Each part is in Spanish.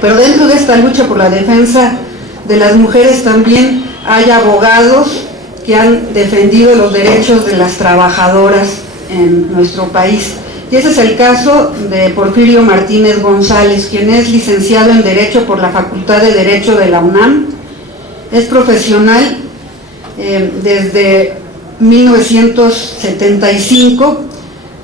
Pero dentro de esta lucha por la defensa de las mujeres también hay abogados que han defendido los derechos de las trabajadoras en nuestro país. Y ese es el caso de Porfirio Martínez González, quien es licenciado en Derecho por la Facultad de Derecho de la UNAM. Es profesional desde 1975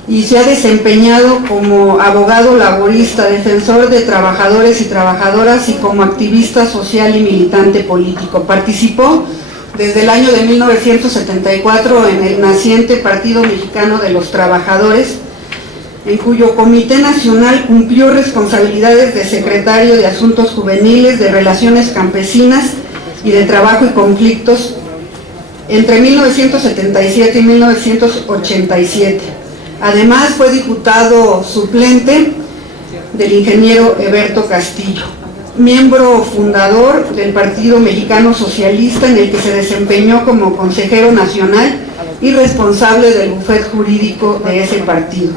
y se ha desempeñado como abogado laborista, defensor de trabajadores y trabajadoras y como activista social y militante político. Participó desde el año de 1974 en el naciente Partido Mexicano de los Trabajadores, en cuyo Comité Nacional cumplió responsabilidades de secretario de Asuntos Juveniles, de Relaciones Campesinas y de Trabajo y Conflictos entre 1977 y 1987. Además fue diputado suplente del ingeniero Eberto Castillo, miembro fundador del Partido Mexicano Socialista, en el que se desempeñó como consejero nacional y responsable del bufete jurídico de ese partido.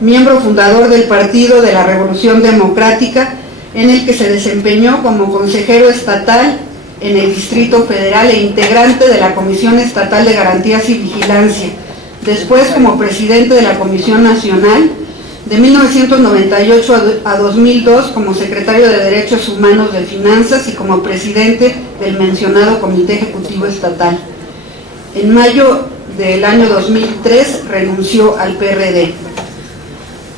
Miembro fundador del Partido de la Revolución Democrática, en el que se desempeñó como consejero estatal en el Distrito Federal e integrante de la Comisión Estatal de Garantías y Vigilancia, después como presidente de la Comisión Nacional, de 1998 a 2002 como secretario de Derechos Humanos de Finanzas y como presidente del mencionado Comité Ejecutivo Estatal. En mayo del año 2003 renunció al PRD.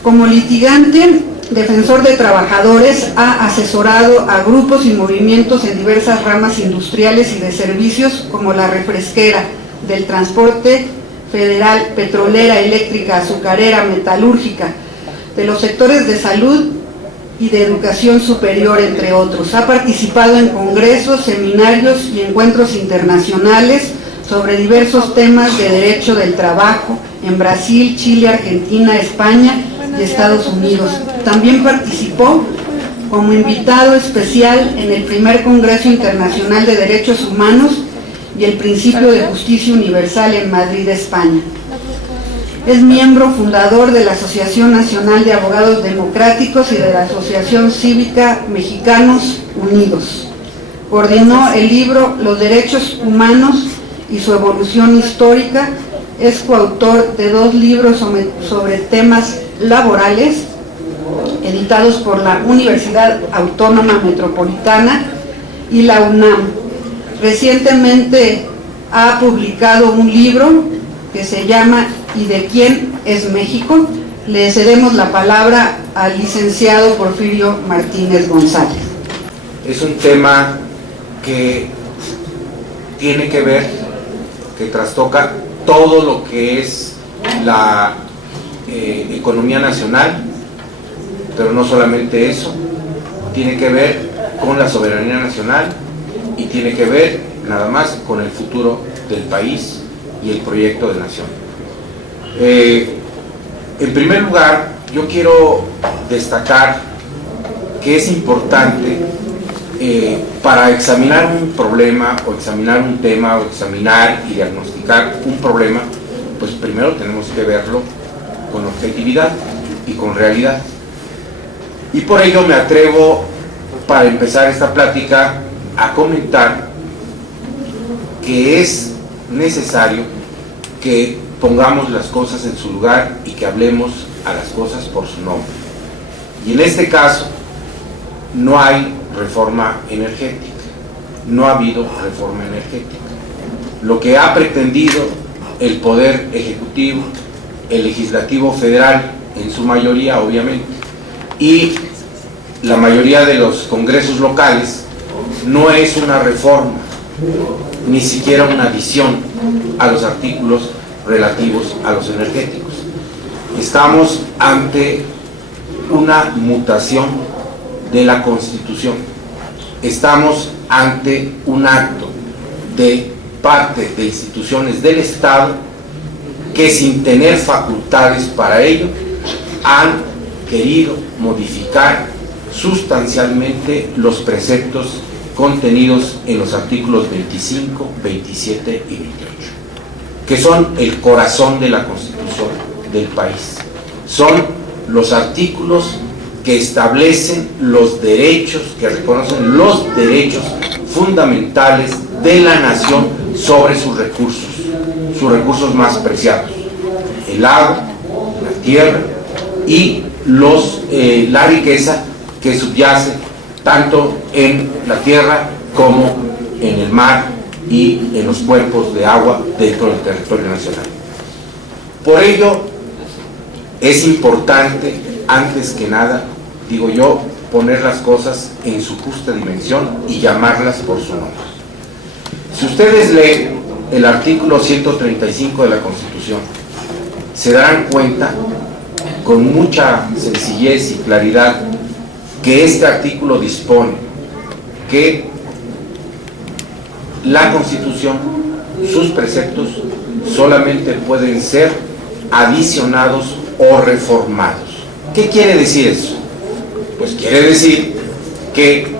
Como litigante, defensor de trabajadores, ha asesorado a grupos y movimientos en diversas ramas industriales y de servicios como la refresquera, del transporte federal, petrolera, eléctrica, azucarera, metalúrgica, de los sectores de salud y de educación superior, entre otros. Ha participado en congresos, seminarios y encuentros internacionales sobre diversos temas de derecho del trabajo en Brasil, Chile, Argentina, España y Estados Unidos. También participó como invitado especial en el primer Congreso Internacional de Derechos Humanos y el Principio de Justicia Universal en Madrid, España. Es miembro fundador de la Asociación Nacional de Abogados Democráticos y de la Asociación Cívica Mexicanos Unidos. Coordinó el libro Los Derechos Humanos y su Evolución Histórica. Es coautor de 2 libros sobre temas laborales, editados por la Universidad Autónoma Metropolitana y la UNAM. Recientemente ha publicado un libro que se llama ¿Y de quién es México? Le cedemos la palabra al licenciado Porfirio Martínez González. Es un tema que tiene que ver, que trastoca todo lo que es la economía nacional, pero no solamente eso, tiene que ver con la soberanía nacional y tiene que ver nada más con el futuro del país y el proyecto de nación. En primer lugar, yo quiero destacar que es importante para examinar un problema o examinar un tema o examinar y diagnosticar un problema, pues primero tenemos que verlo con objetividad y con realidad. Y por ello me atrevo, para empezar esta plática, a comentar que es necesario que pongamos las cosas en su lugar y que hablemos a las cosas por su nombre. Y en este caso no hay reforma energética, no ha habido reforma energética. Lo que ha pretendido el Poder Ejecutivo, el Legislativo Federal, en su mayoría obviamente, y la mayoría de los congresos locales, no es una reforma, ni siquiera una adición a los artículos relativos a los energéticos. Estamos ante una mutación de la Constitución. Estamos ante un acto de parte de instituciones del Estado que, sin tener facultades para ello, han querido modificar sustancialmente los preceptos contenidos en los artículos 25, 27 y 28, que son el corazón de la Constitución del país. Son los artículos que establecen los derechos, que reconocen los derechos fundamentales de la nación sobre sus recursos más preciados: el agua, la tierra y la riqueza que subyace tanto en la tierra como en el mar y en los cuerpos de agua dentro del territorio nacional. Por ello, es importante, antes que nada, digo yo, poner las cosas en su justa dimensión y llamarlas por su nombre. Si ustedes leen el artículo 135 de la Constitución, se darán cuenta con mucha sencillez y claridad que este artículo dispone que la Constitución, sus preceptos, solamente pueden ser adicionados o reformados. ¿Qué quiere decir eso? Pues quiere decir que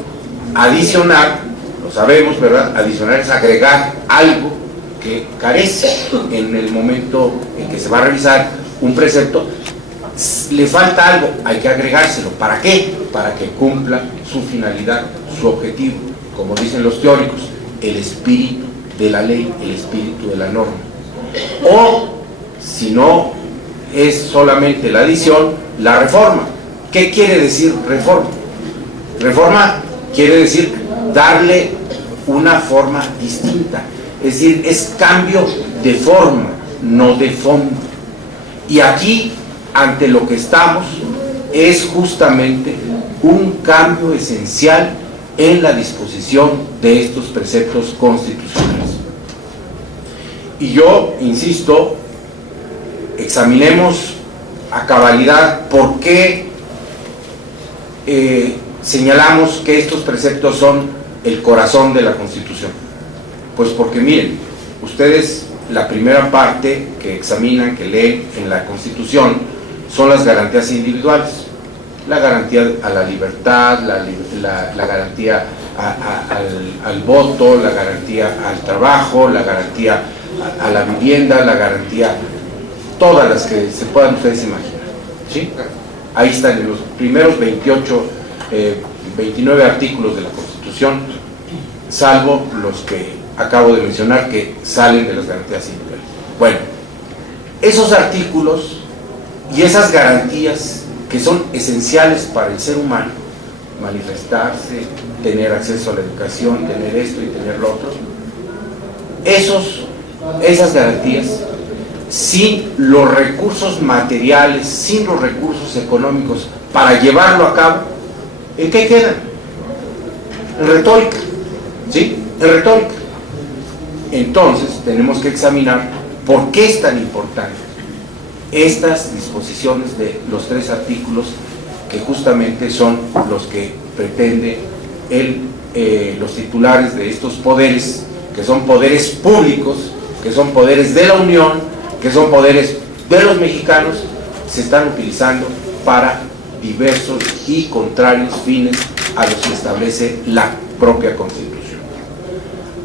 adicionar, lo sabemos, ¿verdad? Adicionar es agregar algo que carece en el momento en que se va a revisar un precepto. Le falta algo, hay que agregárselo. ¿Para qué? Para que cumpla su finalidad, su objetivo, como dicen los teóricos, el espíritu de la ley, el espíritu de la norma. O, si no es solamente la adición, la reforma. ¿Qué quiere decir reforma? Reforma quiere decir darle una forma distinta, es decir, es cambio de forma, no de fondo. Y aquí, ante lo que estamos, es justamente un cambio esencial en la disposición de estos preceptos constitucionales. Y yo insisto, examinemos a cabalidad por qué señalamos que estos preceptos son el corazón de la Constitución. Pues porque miren, ustedes la primera parte que examinan, que leen en la Constitución, son las garantías individuales. La garantía a la libertad, la garantía al voto, la garantía al trabajo, la garantía a la vivienda, la garantía, todas las que se puedan ustedes imaginar, ¿sí? Ahí están en los primeros 29 artículos de la Constitución, salvo los que acabo de mencionar que salen de las garantías individuales. Bueno, esos artículos y esas garantías que son esenciales para el ser humano, manifestarse, tener acceso a la educación, tener esto y tener lo otro, esas garantías, sin los recursos materiales, sin los recursos económicos para llevarlo a cabo, ¿en qué quedan? En retórica, ¿sí? En retórica. Entonces tenemos que examinar por qué es tan importante estas disposiciones de los 3 artículos que justamente son los que pretende los titulares de estos poderes, que son poderes públicos, que son poderes de la Unión, que son poderes de los mexicanos, se están utilizando para diversos y contrarios fines a los que establece la propia Constitución.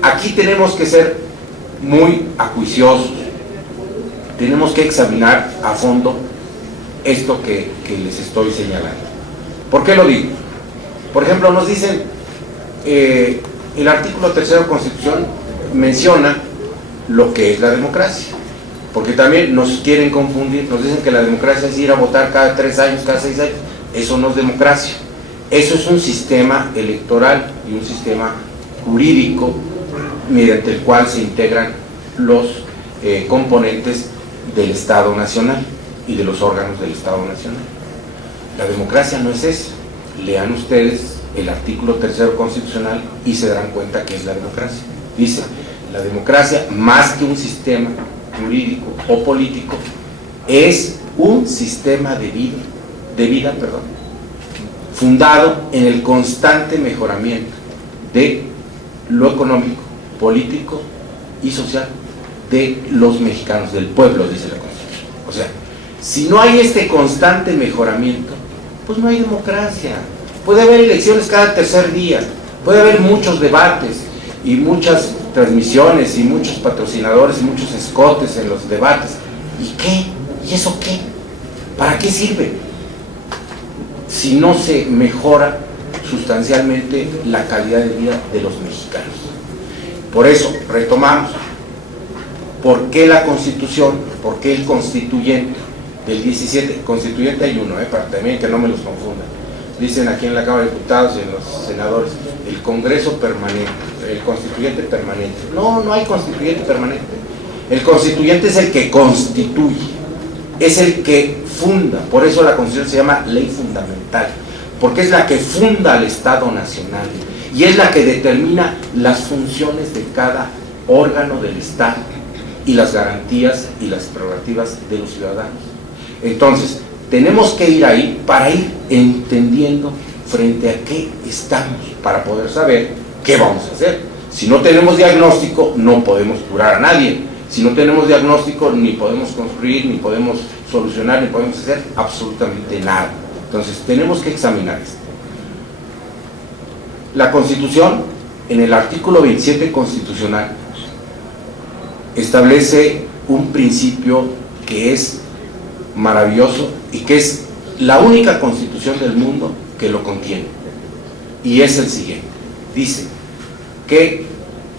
Aquí tenemos que ser muy acuiciosos, tenemos que examinar a fondo esto que les estoy señalando. ¿Por qué lo digo? Por ejemplo, nos dicen, el artículo 3 de la Constitución menciona lo que es la democracia, porque también nos quieren confundir, nos dicen que la democracia es ir a votar cada 3 años, cada 6 años. Eso no es democracia, eso es un sistema electoral y un sistema jurídico mediante el cual se integran los componentes del Estado Nacional y de los órganos del Estado Nacional. La democracia no es eso. Lean ustedes el artículo 3 constitucional y se darán cuenta que es la democracia. Dice, la democracia, más que un sistema jurídico o político, es un sistema de vida, fundado en el constante mejoramiento de lo económico, político y social de los mexicanos, del pueblo, dice la Constitución. O sea, si no hay este constante mejoramiento, pues no hay democracia. Puede haber elecciones cada tercer día, puede haber muchos debates y muchas transmisiones y muchos patrocinadores y muchos escotes en los debates. ¿Y qué? ¿Y eso qué? ¿Para qué sirve? si no se mejora sustancialmente la calidad de vida de los mexicanos. Por eso, retomamos, ¿por qué la Constitución? ¿Por qué el constituyente del 17? Constituyente hay uno, para también que no me los confundan. Dicen aquí en la Cámara de Diputados y en los senadores, el Congreso permanente, el constituyente permanente. No, no hay constituyente permanente. El constituyente es el que constituye, es el que funda. Por eso la Constitución se llama ley fundamental, porque es la que funda al Estado Nacional y es la que determina las funciones de cada órgano del Estado y las garantías y las prerrogativas de los ciudadanos. Entonces, tenemos que ir ahí para ir entendiendo frente a qué estamos, para poder saber qué vamos a hacer. Si no tenemos diagnóstico, no podemos curar a nadie. Si no tenemos diagnóstico, ni podemos construir, ni podemos solucionar, ni podemos hacer absolutamente nada. Entonces, tenemos que examinar esto. La Constitución, en el artículo 27 constitucional, establece un principio que es maravilloso y que es la única constitución del mundo que lo contiene, y es el siguiente. Dice que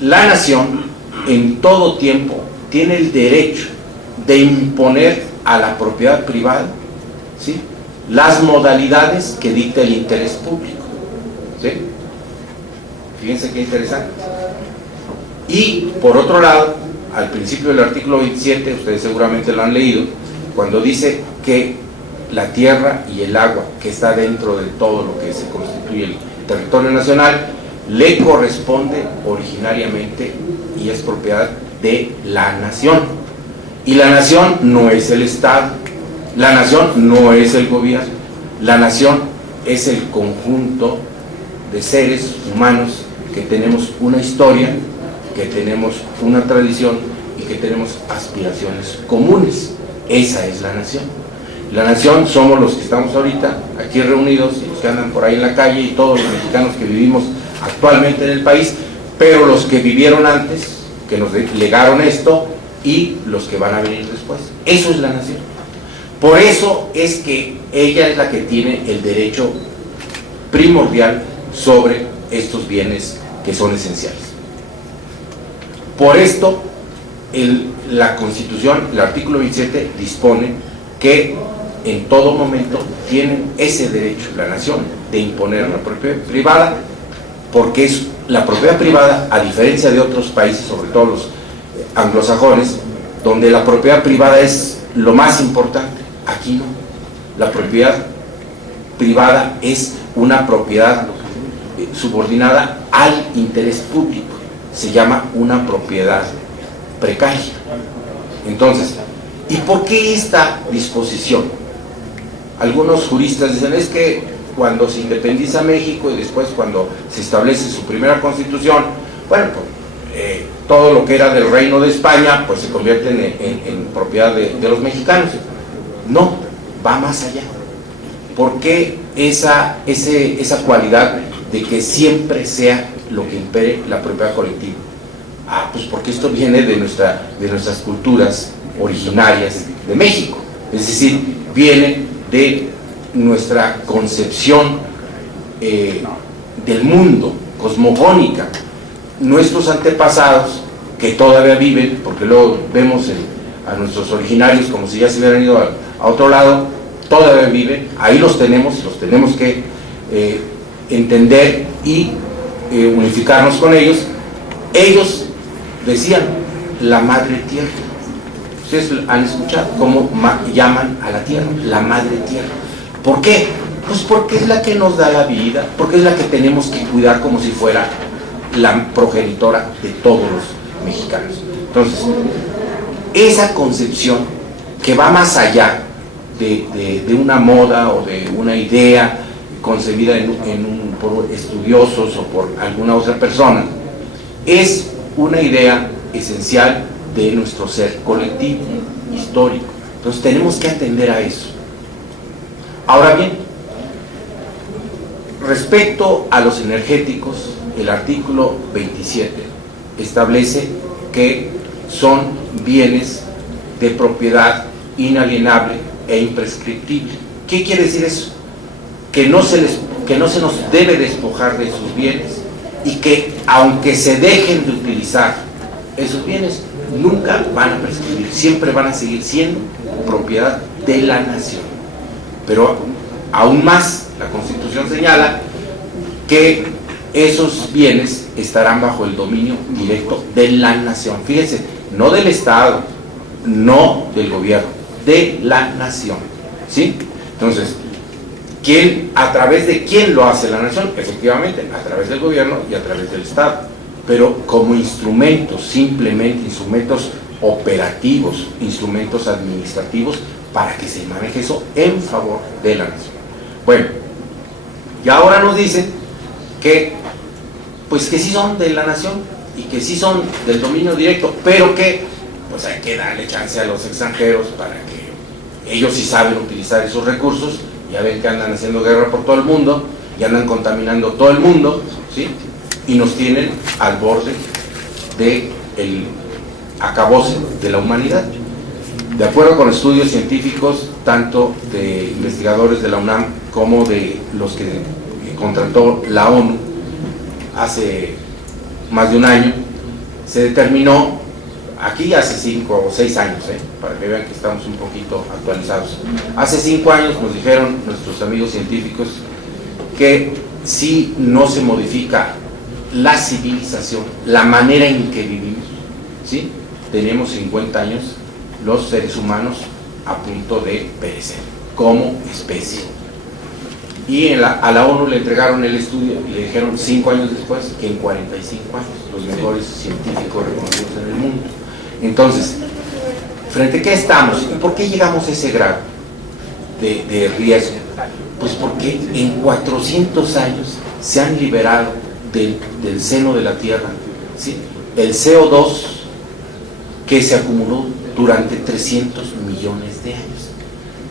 la nación en todo tiempo tiene el derecho de imponer a la propiedad privada, ¿sí?, las modalidades que dicta el interés público, ¿sí? Fíjense qué interesante. Y por otro lado, al principio del artículo 27, ustedes seguramente lo han leído, cuando dice que la tierra y el agua que está dentro de todo lo que se constituye el territorio nacional le corresponde originariamente y es propiedad de la nación. Y la nación no es el Estado, la nación no es el gobierno, la nación es el conjunto de seres humanos que tenemos una historia, que tenemos una tradición y que tenemos aspiraciones comunes. Esa es la nación. La nación somos los que estamos ahorita aquí reunidos y los que andan por ahí en la calle y todos los mexicanos que vivimos actualmente en el país, pero los que vivieron antes, que nos legaron esto, y los que van a venir después. Eso es la nación. Por eso es que ella es la que tiene el derecho primordial sobre estos bienes que son esenciales. Por esto, la Constitución, el artículo 27, dispone que en todo momento tienen ese derecho, la nación, de imponer la propiedad privada, porque es la propiedad privada, a diferencia de otros países, sobre todo los anglosajones, donde la propiedad privada es lo más importante. Aquí no. La propiedad privada es una propiedad subordinada al interés público. Se llama una propiedad precaria. Entonces, ¿y por qué esta disposición? Algunos juristas dicen, es que cuando se independiza México y después cuando se establece su primera constitución, bueno, pues, todo lo que era del Reino de España, pues se convierte en propiedad de los mexicanos. No, va más allá. ¿Por qué esa cualidad de que siempre sea lo que impere la propiedad colectiva? Pues porque esto viene de nuestras culturas originarias de México, es decir, viene de nuestra concepción del mundo, cosmogónica. Nuestros antepasados, que todavía viven, porque luego vemos a nuestros originarios como si ya se hubieran ido a otro lado, todavía viven, ahí los tenemos que entender y unificarnos con ellos. Ellos decían la madre tierra. Ustedes han escuchado cómo llaman a la tierra, la madre tierra. ¿Por qué? Pues porque es la que nos da la vida, porque es la que tenemos que cuidar como si fuera la progenitora de todos los mexicanos. Entonces, esa concepción que va más allá de una moda o de una idea concebida por estudiosos o por alguna otra persona, es una idea esencial de nuestro ser colectivo, histórico. Entonces tenemos que atender a eso. Ahora bien, respecto a los energéticos, el artículo 27 establece que son bienes de propiedad inalienable e imprescriptible. ¿Qué quiere decir eso? que no se nos debe despojar de sus bienes y que aunque se dejen de utilizar esos bienes, nunca van a prescribir, siempre van a seguir siendo propiedad de la nación. Pero aún más, la Constitución señala que esos bienes estarán bajo el dominio directo de la nación. Fíjense, no del Estado, no del gobierno, de la nación, ¿sí? Entonces, ¿a través de quién lo hace la nación? Efectivamente, a través del gobierno y a través del Estado, pero como instrumentos, simplemente instrumentos operativos, instrumentos administrativos, para que se maneje eso en favor de la nación. Bueno, y ahora nos dicen que, pues que sí son de la nación y que sí son del dominio directo, pero que pues hay que darle chance a los extranjeros para que ellos sí saben utilizar esos recursos. Ya ven que andan haciendo guerra por todo el mundo y andan contaminando todo el mundo, ¿sí? Y nos tienen al borde del acabose de la humanidad. De acuerdo con estudios científicos, tanto de investigadores de la UNAM como de los que contrató la ONU hace más de un año, se determinó, aquí hace 5 o 6 años, para que vean que estamos un poquito actualizados, hace 5 años nos dijeron nuestros amigos científicos que si no se modifica la civilización, la manera en que vivimos, ¿sí? Tenemos 50 años los seres humanos a punto de perecer como especie. Y a la ONU le entregaron el estudio y le dijeron 5 años después que en 45 años, los mejores científicos reconocidos en el mundo. Entonces, ¿frente a qué estamos? ¿Y por qué llegamos a ese grado de riesgo? Pues porque en 400 años se han liberado del seno de la Tierra, ¿sí?, el CO2 que se acumuló durante 300 millones de años.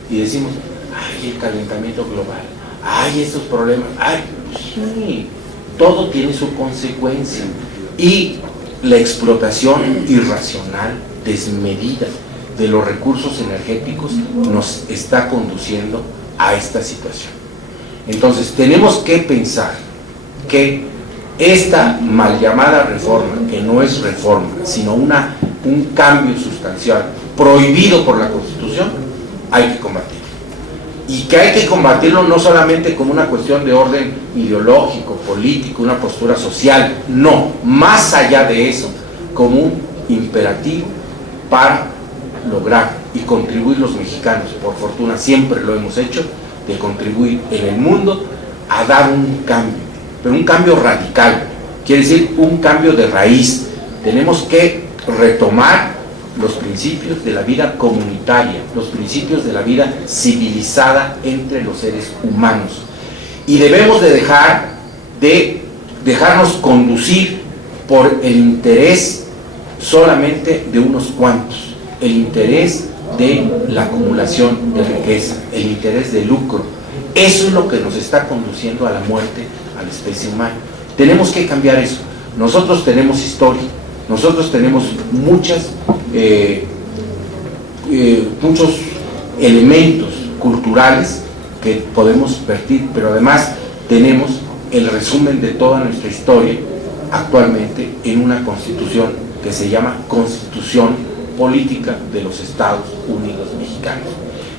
Y decimos, ay, el calentamiento global, ay, estos problemas, ay, sí, todo tiene su consecuencia. Y la explotación irracional, desmedida de los recursos energéticos nos está conduciendo a esta situación. Entonces tenemos que pensar que esta mal llamada reforma, que no es reforma, sino un cambio sustancial prohibido por la Constitución, hay que combatirlo. Y que hay que combatirlo no solamente como una cuestión de orden ideológico, político, una postura social, no, más allá de eso, como un imperativo para lograr y contribuir los mexicanos, por fortuna siempre lo hemos hecho, de contribuir en el mundo a dar un cambio, pero un cambio radical, quiere decir un cambio de raíz. Tenemos que retomar los principios de la vida comunitaria, los principios de la vida civilizada entre los seres humanos, y debemos de dejarnos conducir por el interés solamente de unos cuantos, el interés de la acumulación de riqueza, el interés de lucro. Eso es lo que nos está conduciendo a la muerte a la especie humana. Tenemos que cambiar eso. Nosotros tenemos historia, nosotros tenemos muchos elementos culturales que podemos vertir, pero además tenemos el resumen de toda nuestra historia actualmente en una constitución que se llama Constitución Política de los Estados Unidos Mexicanos.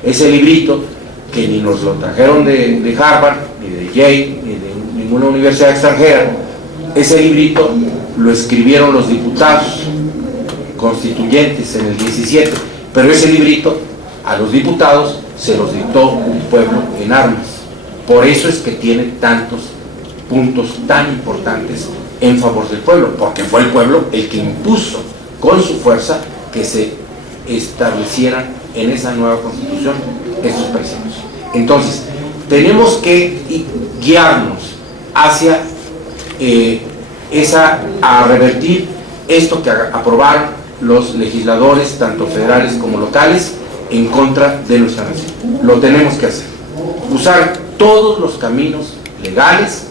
Ese librito que ni nos lo trajeron de Harvard, ni de Yale, ni de ninguna universidad extranjera, ese librito lo escribieron los diputados constituyentes en el 17, pero ese librito a los diputados se los dictó un pueblo en armas. Por eso es que tiene tantos puntos tan importantes en favor del pueblo, porque fue el pueblo el que impuso con su fuerza que se establecieran en esa nueva constitución estos preceptos. Entonces, tenemos que guiarnos hacia a revertir esto que aprobaron los legisladores, tanto federales como locales, en contra de nuestra nación. Lo tenemos que hacer. Usar todos los caminos legales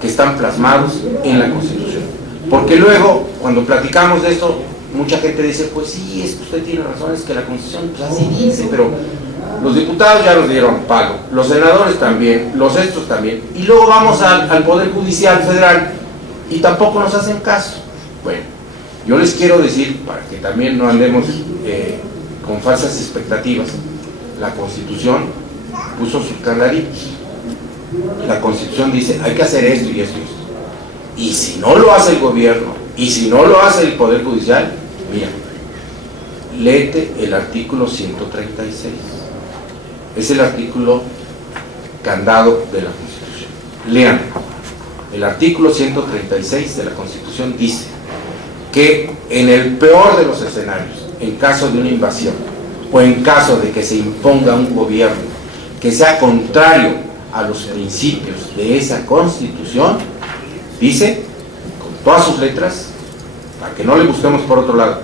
que están plasmados en la Constitución. Porque luego, cuando platicamos de esto, mucha gente dice, pues sí, es que usted tiene razón, es que la Constitución pues así dice, pero Los diputados ya nos dieron palo, los senadores también, los estos también, y luego vamos al Poder Judicial Federal y tampoco nos hacen caso. Bueno, yo les quiero decir, para que también no andemos con falsas expectativas, la Constitución puso sus candaditos. La Constitución dice, hay que hacer esto y esto y esto. Y si no lo hace el gobierno, y si no lo hace el Poder Judicial, mira, léete el artículo 136. Es el artículo candado de la Constitución. Lean. El artículo 136 de la Constitución dice que en el peor de los escenarios, en caso de una invasión o en caso de que se imponga un gobierno que sea contrario a los principios de esa Constitución, dice, con todas sus letras, para que no le busquemos por otro lado,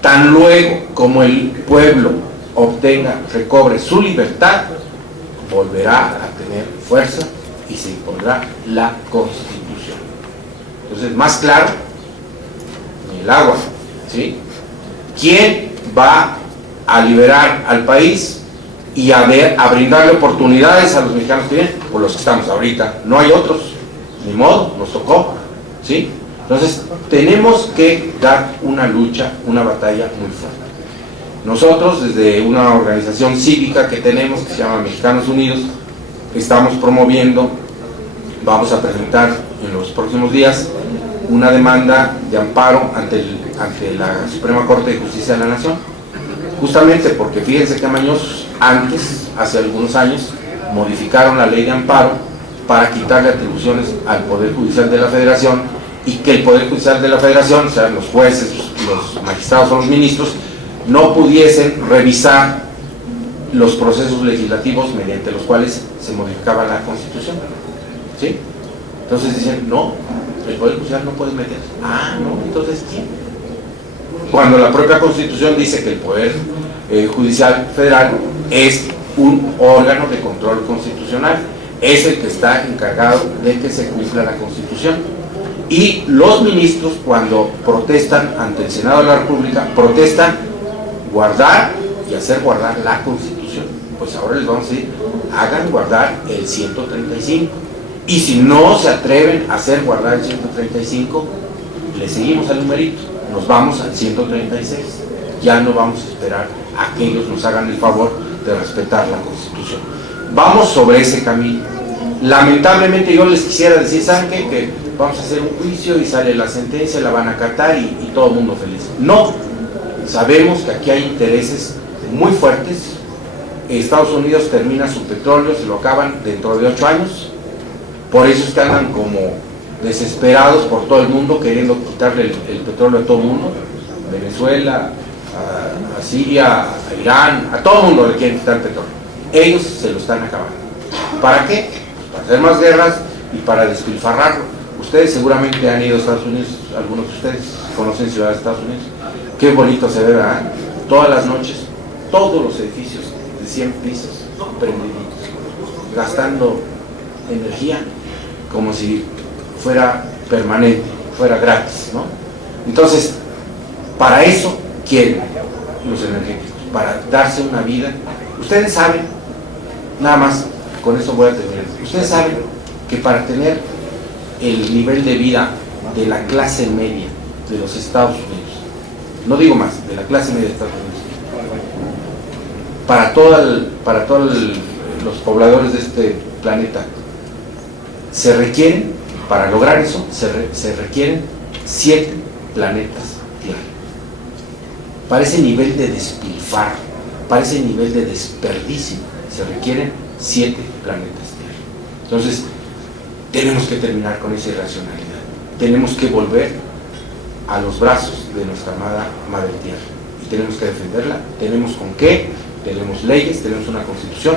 tan luego como el pueblo obtenga, recobre su libertad, volverá a tener fuerza y se impondrá la Constitución. Entonces, más claro, ni el agua, ¿sí? ¿Quién va a liberar al país y a brindarle oportunidades a los mexicanos que vienen? Por los que estamos ahorita, no hay otros, ni modo, nos tocó, ¿sí? Entonces, tenemos que dar una lucha, una batalla muy fuerte. Nosotros, desde una organización cívica que tenemos, que se llama Mexicanos Unidos, estamos promoviendo, vamos a presentar en los próximos días, una demanda de amparo ante la Suprema Corte de Justicia de la Nación, justamente porque fíjense que mañosos, antes, hace algunos años, modificaron la ley de amparo para quitarle atribuciones al Poder Judicial de la Federación y que el Poder Judicial de la Federación, o sea, los jueces, los magistrados o los ministros, no pudiesen revisar los procesos legislativos mediante los cuales se modificaba la Constitución, ¿sí? Entonces dicen, no, el Poder Judicial no puede meter. Ah, no, entonces ¿quién? Cuando la propia Constitución dice que el Poder Judicial Federal es un órgano de control constitucional, es el que está encargado de que se cumpla la Constitución. Y los ministros, cuando protestan ante el Senado de la República, protestan guardar y hacer guardar la Constitución. Pues ahora les vamos a decir, hagan guardar el 135. Y si no se atreven a hacer guardar el 135, le seguimos al numerito, nos vamos al 136. Ya no vamos a esperar a que ellos nos hagan el favor de respetar la Constitución. Vamos sobre ese camino. Lamentablemente yo les quisiera decir, ¿saben qué? Que vamos a hacer un juicio y sale la sentencia, la van a acatar y todo el mundo feliz. No, sabemos que aquí hay intereses muy fuertes. Estados Unidos termina su petróleo, se lo acaban dentro de 8 años, por eso es que andan como desesperados por todo el mundo, queriendo quitarle el petróleo a todo el mundo, Venezuela, a Siria, a Irán, a todo el mundo le quieren quitar el petróleo. Ellos se lo están acabando. ¿Para qué? Para hacer más guerras y para despilfarrarlo. Ustedes seguramente han ido a Estados Unidos, algunos de ustedes conocen ciudades de Estados Unidos. Qué bonito se ve, ¿verdad? Todas las noches, todos los edificios de 100 pisos prendiditos, gastando energía como si fuera permanente, fuera gratis, ¿no? Entonces, para eso quieren los energéticos, para darse una vida. Ustedes saben, nada más, con eso voy a terminar, ustedes saben que para tener el nivel de vida de la clase media de los Estados Unidos, no digo más, de la clase media de Estados Unidos, para todos los pobladores de este planeta, se requieren, para lograr eso, se requieren 7 planetas Tierra. Para ese nivel de despilfarro, para ese nivel de desperdicio, se requieren 7 planetas Tierra. Entonces, tenemos que terminar con esa irracionalidad. Tenemos que volver a los brazos de nuestra amada Madre Tierra. Y tenemos que defenderla. Tenemos con qué, tenemos leyes, tenemos una Constitución.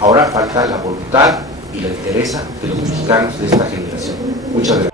Ahora falta la voluntad y la entereza de los mexicanos de esta generación. Muchas gracias.